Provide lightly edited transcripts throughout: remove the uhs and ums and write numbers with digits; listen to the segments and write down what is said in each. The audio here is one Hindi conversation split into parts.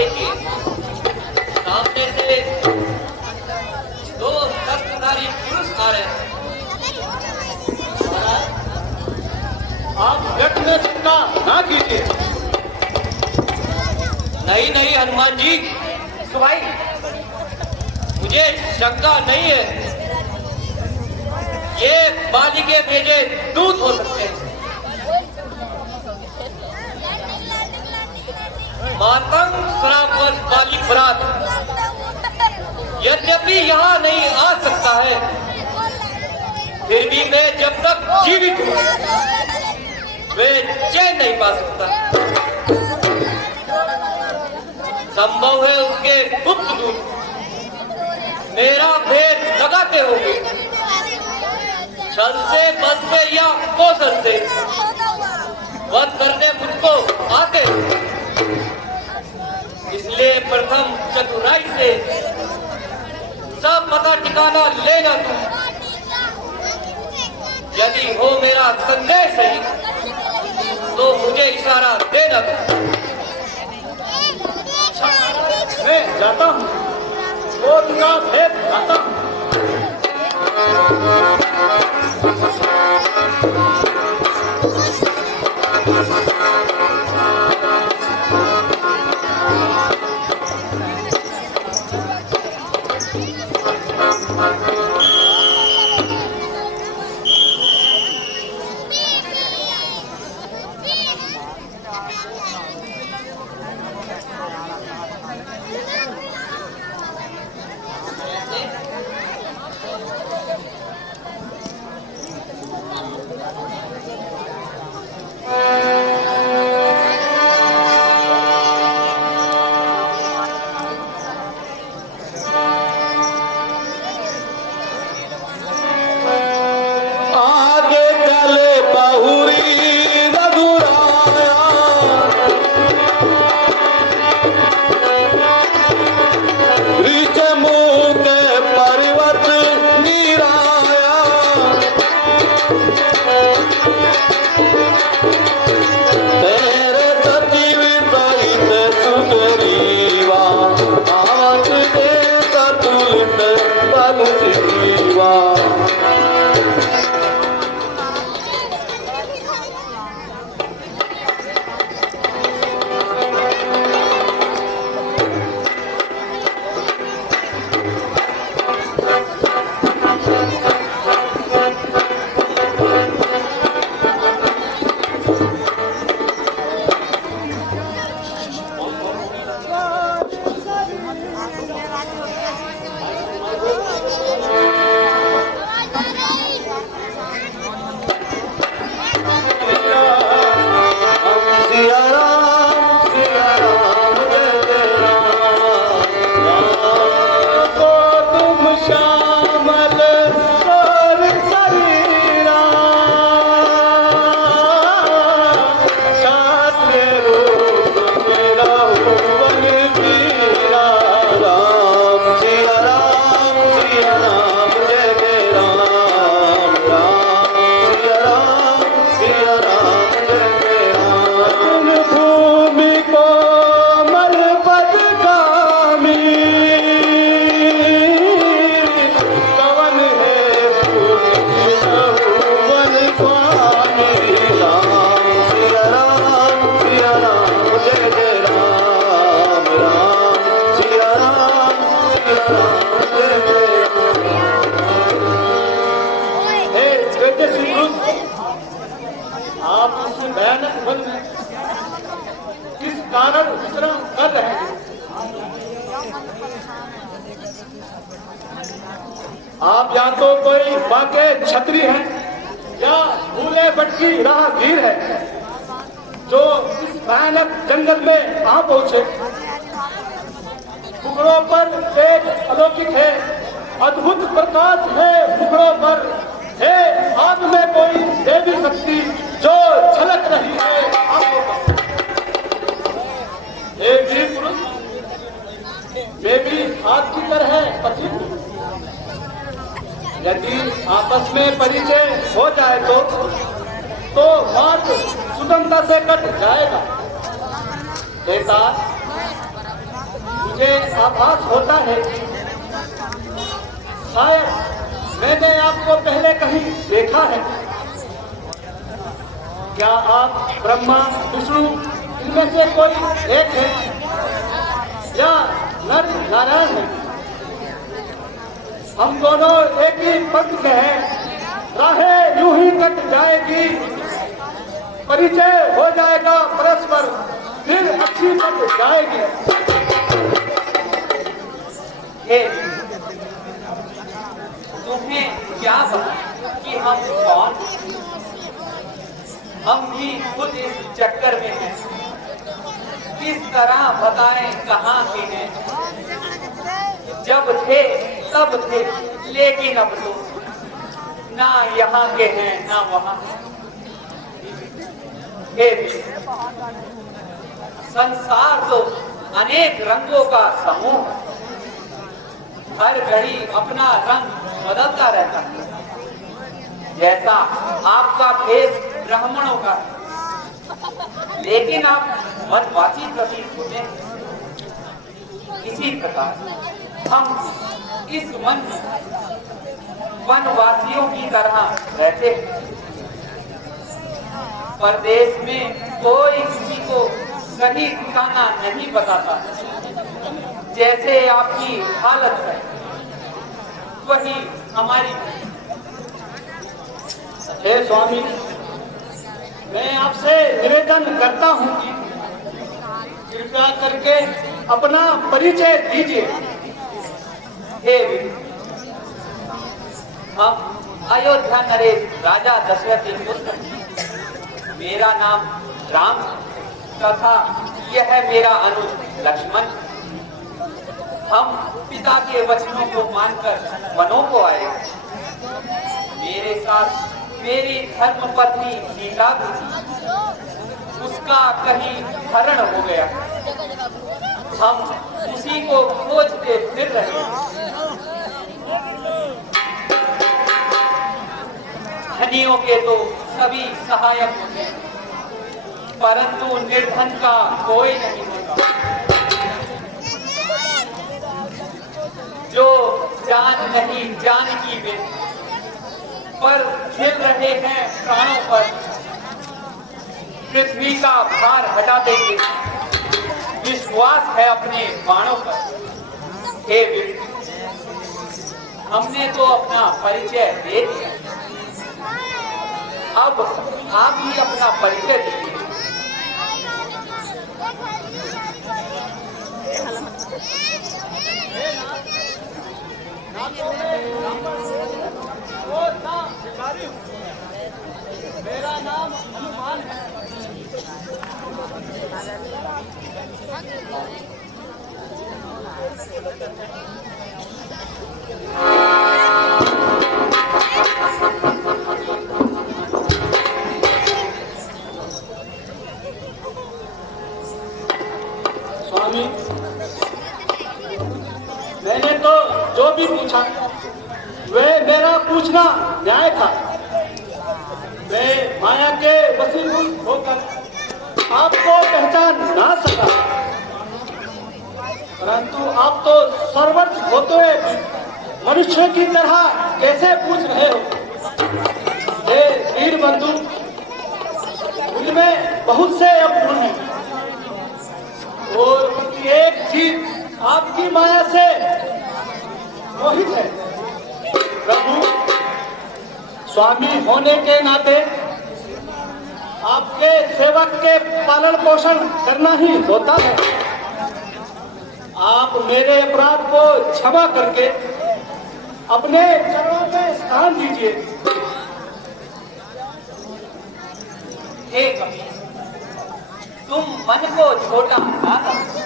देखिए, सामने से दो शस्त्रधारी पुरुष आ रहे हैं। आप गट में शंका ना कीजिए। नहीं नहीं हनुमान जी, भाई मुझे शंका नहीं है, ये बाली के भेजे दूत हो सकते हैं। मातंग श्रापवश बाली बरात यद्यपि यहाँ नहीं आ सकता है, फिर भी मैं जब तक जीवित हूँ वे चैन नहीं पा सकता। संभव है उसके गुप्त दूत मेरा भेद लगाते होंगे, छल से, बल से या कौशल से वध करने मुझको आते होंगे। इसलिए प्रथम चतुराई से सब पता ठिकाना लेना तुम। यदि हो मेरा संदेह सही तो मुझे इशारा देना तुम। मैं जाता हूँ, क्रोध का भेद खाता हूँ। आप या तो कोई बाके छतरी है या भूले भटकी राहगीर है जो इस भयानक जंगल में आ पहुंचे। मुखड़ों पर तेज अलौकिक है, अद्भुत प्रकाश है मुखड़ों पर, है आग में कोई देवी शक्ति जो झलक रही है आंखों पर। एक वीर पुरुष वे भी आग की तरह है पतित। यदि आपस में परिचय हो जाए तो मार्ग सुगमता से कट जाएगा। बेटा मुझे आभास होता है शायद मैंने आपको पहले कहीं देखा है। क्या आप ब्रह्मा विष्णु इनमें से कोई एक है या नर नारायण है? हम दोनों एक ही पंथ के हैं, राहें यूं ही कट जाएगी, परिचय हो जाएगा परस्पर, फिर अच्छी बन जाएगी। तुम्हें क्या पता कि हम कौन? हम भी खुद इस चक्कर में हैं, किस तरह बताएं कहाँ के हैं। जब थे तब थे, लेकिन अब तो ना यहाँ के हैं ना वहाँ। संसार तो अनेक रंगों का समूह, हर घड़ी अपना रंग बदलता रहता है। जैसा आपका भेष ब्राह्मणों का, लेकिन आप वनवासी प्रतीत होते हैं। इसी प्रकार हम इस वन में वनवासियों की तरह रहते हैं। परदेश में कोई किसी को सही ठिकाना नहीं बताता। जैसे आपकी हालत है वही हमारी। हे स्वामी, मैं आपसे निवेदन करता हूँ कि कृपया करके अपना परिचय दीजिए। हे हम अयोध्या नरेश राजा दशरथ के पुत्र, मेरा नाम राम तथा यह है मेरा अनुज लक्ष्मण। हम पिता के वचनों को मानकर वनों को आए। मेरे साथ मेरी धर्मपत्नी सीता भी थी, उसका कहीं हरण हो गया। हम उसी को खोजते फिर रहे। धनियों के तो सभी सहायक होते हैं, परंतु निर्धन का कोई नहीं होता। जो जान नहीं जान की वे, पर खेल रहे हैं प्राणों पर, पृथ्वी का भार हटा देंगे, विश्वास है अपने बाणों पर। हे वीर, हमने तो अपना परिचय दे दिया, अब आप ही अपना परिचय दीजिए। मेरा नाम हनुमान है। स्वामी, मैंने तो जो भी पूछा वह मेरा पूछना न्याय था। मैं माया के वशीभूत होकर आपको पहचान ना सका, परंतु आप तो सर्वज्ञ होते हुए मनुष्य की तरह कैसे पूछ रहे हो? हे वीर बंधु, उनमें बहुत से अवगुण हैं और उनकी एक जीव आपकी माया से मोहित है। प्रभु, स्वामी होने के नाते आपके सेवक के पालन पोषण करना ही होता है। आप मेरे अपराध को क्षमा करके अपने चरणों में स्थान दीजिए। हे कवि, तुम मन को छोटा ना समझो।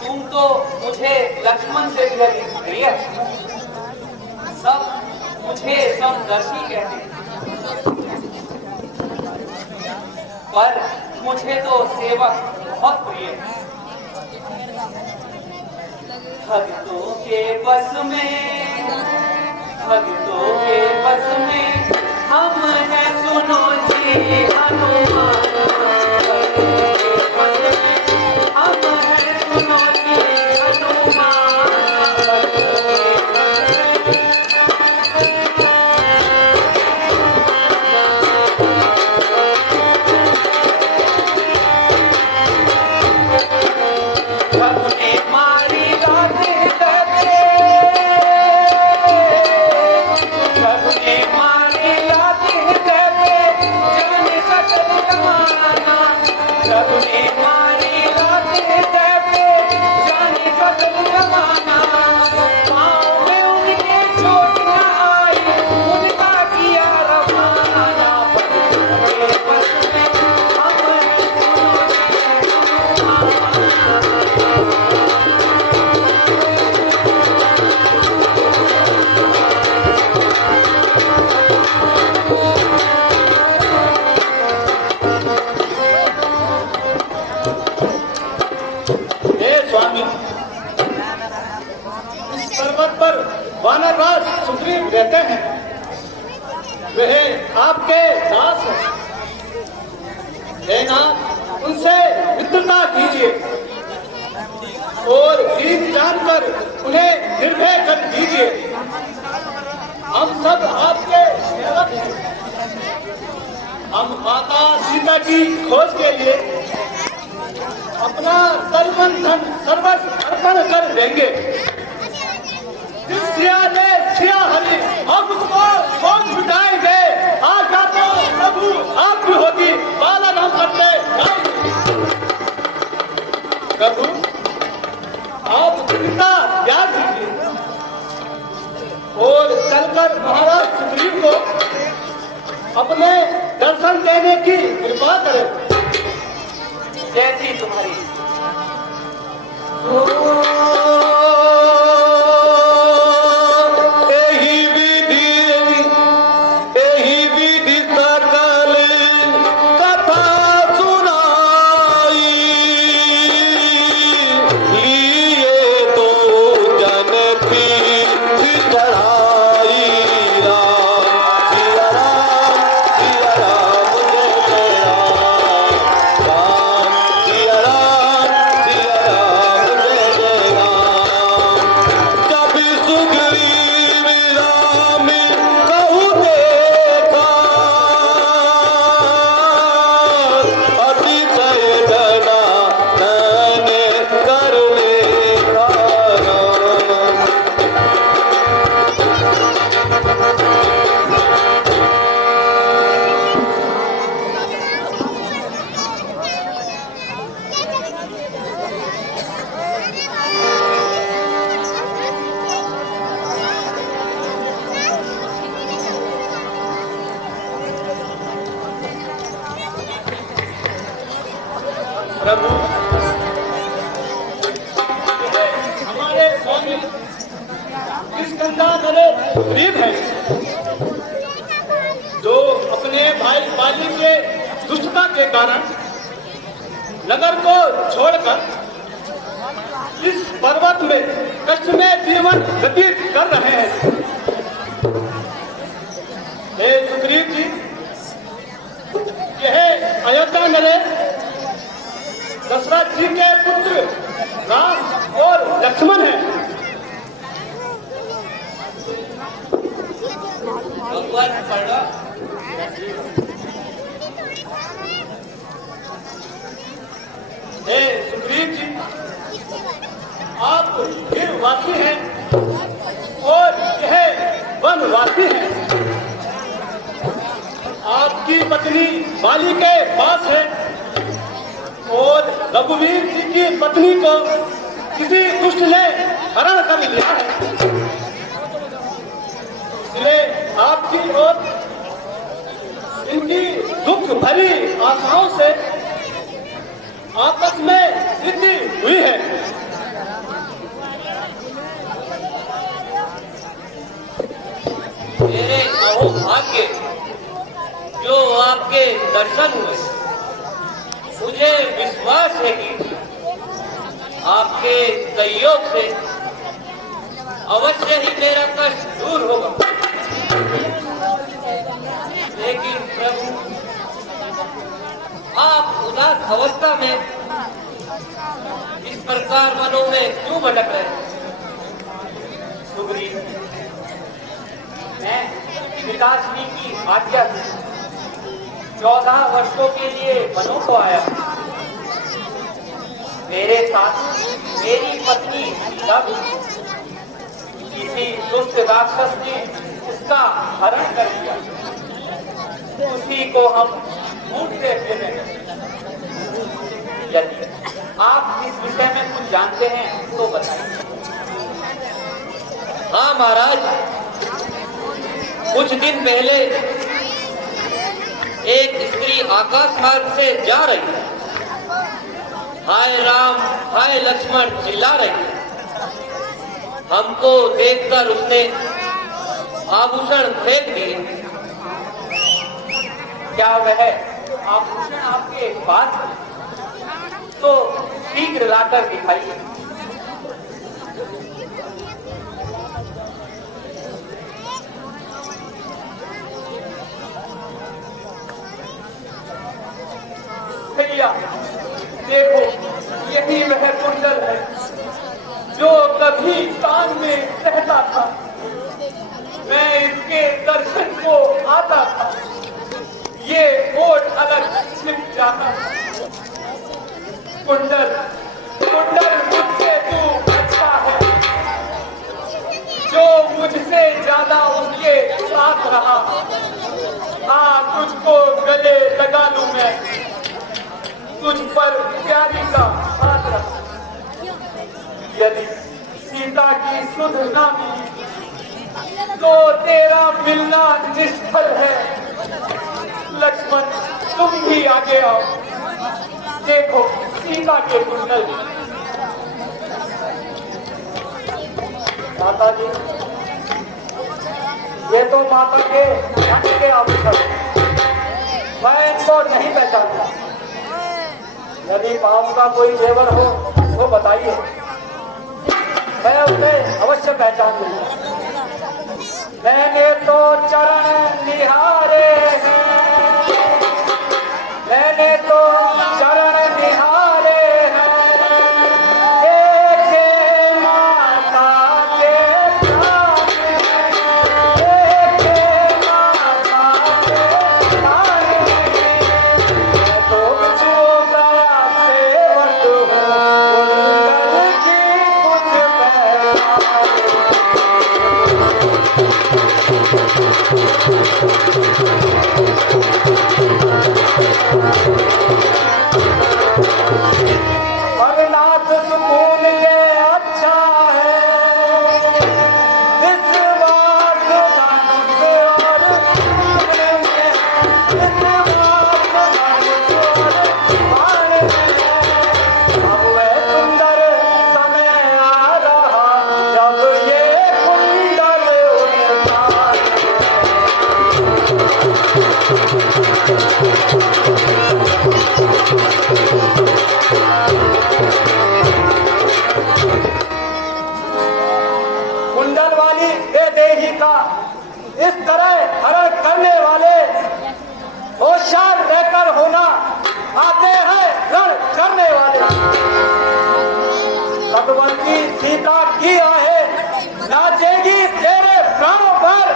तुम तो मुझे लक्ष्मण से भी अधिक प्रिय, सब मुझे समदर्शी कहते हैं, पर मुझे तो सेवक बहुत प्रिय है। भक्तों के बस में, भक्तों के बस में हम हैं, सुनो जी हनुमान। हम हैं, सुनो जी सबने मारी लाते जैसे जाने सकल जमाना, पाँव में उनके चोट न आई, उनका किया रवाना, पर बस में हम स्वामी, इस पर्वत पर वानरराज सुग्रीव रहते हैं, वह आपके दास हैं। हे नाथ, उनसे मित्रता कीजिए और दीन जानकर उन्हें निर्भय कर दीजिए। हम सब आपके सेवक हैं। हम माता सीता की खोज के लिए अपना तन धन सर्वस्व अर्पण कर देंगे। जिस सिया ने सिया हरी, हम उसको कौन मिटाएंगे। आज्ञा तो प्रभु आपकी होगी, पालन हम करते जाएंगे। प्रभु, आप चिंता त्याग दीजिए और चलकर महाराज सुग्रीव को अपने दर्शन देने की कृपा करें। जैसी तुम्हारी प्रभु, हमारे स्वामी किष्किंधा नरेश सुग्रीव हैं, जो अपने भाई बाली के दुष्टता के कारण नगर को छोड़कर इस पर्वत में कष्ट में जीवन व्यतीत कर रहे हैं। हे सुग्रीव जी, यह अयोध्या नरेश दशरथ जी के पुत्र राम और लक्ष्मण हैं। भगवान पढ़ो। हे सुग्रीव जी, आप गिरवासी हैं और यह वनवासी हैं। आपकी पत्नी बाली के पास है और रघुवीर जी की पत्नी को किसी दुष्ट ने हरण कर लिया है। इसलिए आपकी और इनकी दुख भरी आशाओं से आपस में सिद्धि हुई है। मेरे अहोभाग्य जो आपके दर्शन हुए, मुझे विश्वास है कि आपके सहयोग से अवश्य ही मेरा कष्ट दूर होगा। लेकिन प्रभु, आप उदास अवस्था में इस प्रकार मनों में क्यों भटक रहे हैं? सुग्रीव, मैं पिताश्री की आज्ञा से 14 वर्षों के लिए वनों को आया। मेरे साथ मेरी पत्नी तब किसी दुष्ट राक्षस ने उसका हरण कर दिया। उसी को हम ढूंढते फिर आप इस विषय में कुछ जानते हैं तो बताइए। हाँ महाराज, कुछ दिन पहले एक स्त्री आकाश मार्ग से जा रही है। हाय राम हाय लक्ष्मण चिल्ला रही है। हमको देखकर उसने आभूषण फेंक दिए। क्या वह आभूषण आपके पास है? तो शीघ्र लाकर दिखाइए। भैया देखो, यही वह कुंडल है जो कभी कान में रहता था। मैं इसके दर्शन को आता था, ये ओट अलग छिप जाता था। कुंडल कुंडल मुझसे तू अच्छा है, जो मुझसे ज्यादा उसके साथ रहा। तुझको गले लगा लूं मैं, तुझ पर प्यारी का हाथ रखा। यदि सीता की सुध ना मिली तो तेरा मिलना निष्फल है। लक्ष्मण तुम भी आगे आओ, देखो सीता के कुंडल। माता जी, ये तो माता के धन के आभूषण, मैं इनको नहीं पहचानता। यदि पाऊंगा कोई जेवर हो तो बताइए, मैं उसे अवश्य पहचान लूंगा। मैंने तो चरण निहारे हैं, मैंने तो चरण निहारे हैं, देखे माता के प्राण, देखे माता के प्राण। मैं तो चूका सेवक हूँ, कुंडल की कुछ पहचान। नाथ सुकून के अच्छा है, विश्वास धनुष और तीर में, विश्वास धनुष और बाण में। अब वह सुंदर समय आ रहा, जब ये कुंडल उड़ता। कुंडल वाली देही का इस तरह हरण करने वाले होशियार रहकर होना, आते हैं रण करने वाले। भगवती सीता की आहे नाचेगी तेरे प्राणों पर।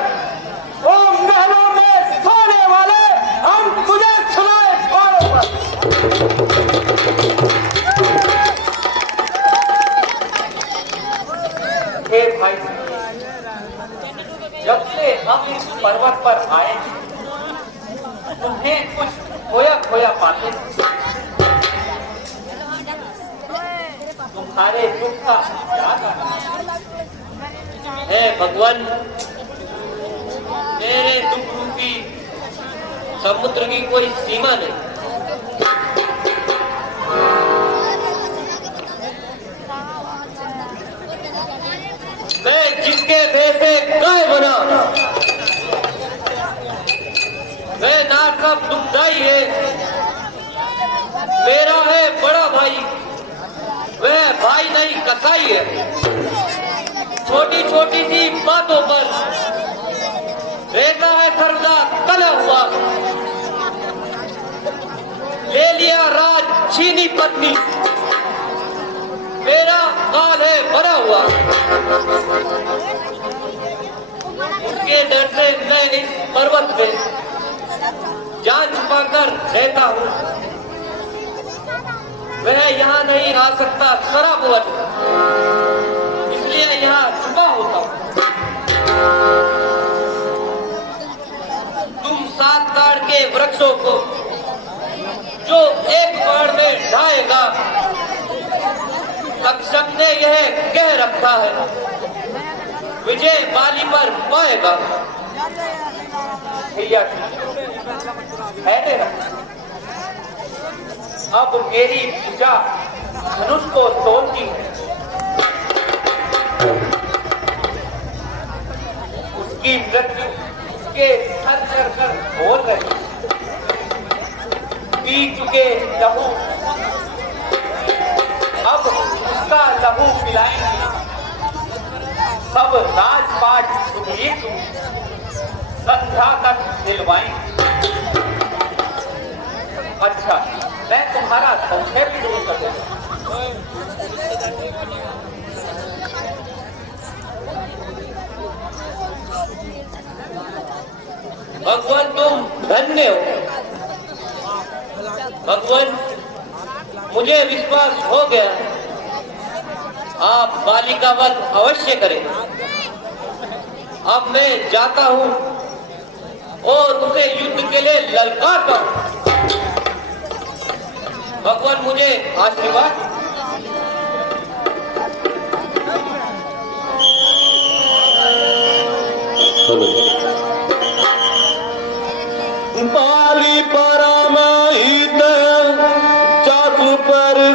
ओ महलों में सोने वाले, हम तुझे सुनाए द्वारों पर। हे भाई, जब से हम इस पर्वत पर आए, तुम्हें कुछ खोया खोया पाते। तुम्हारे दुख का क्या कारण हे भगवान, मेरे दुख रूपी समुद्र की कोई सीमा नहीं। मैं जिसके देह से गाय बना, वह ना सब दुखदाई है। मेरा है बड़ा भाई, वह भाई नहीं कसाई है। छोटी छोटी सी बातों पर रहता है सर्वदा तला हुआ। ले लिया राज छीनी पत्नी, मेरा काल है भरा हुआ। उसके डर से मैं इस पर्वत पे जान छुपाकर रहता हूँ। वह यहाँ नहीं आ सकता शराबवश, इसलिए यहाँ छुपा होता हूँ। तुम सात ताड़ के वृक्षों को जो एक बार में ढाएगा, ने यह कह रखा है, विजय बाली पर पाएगा। भैया है तेरा। अब मेरी पूजा धनुष को तोड़ती है, उसकी मृत्यु उसके सर चढ़ कर बोल रही, पी चुके लहू अब उसका लहू पिलाएंगे, सब राजपाट सुधीर संध्या तक दिलवाएंगे। अच्छा, मैं तुम्हारा संशय भी दूर कर दूंगा। भगवान तुम धन्य हो। भगवान मुझे विश्वास हो गया, आप बाली का वध अवश्य करें। अब मैं जाता हूं और उसे युद्ध के लिए ललकारता हूं। भगवान मुझे आशीर्वाद। बाली पर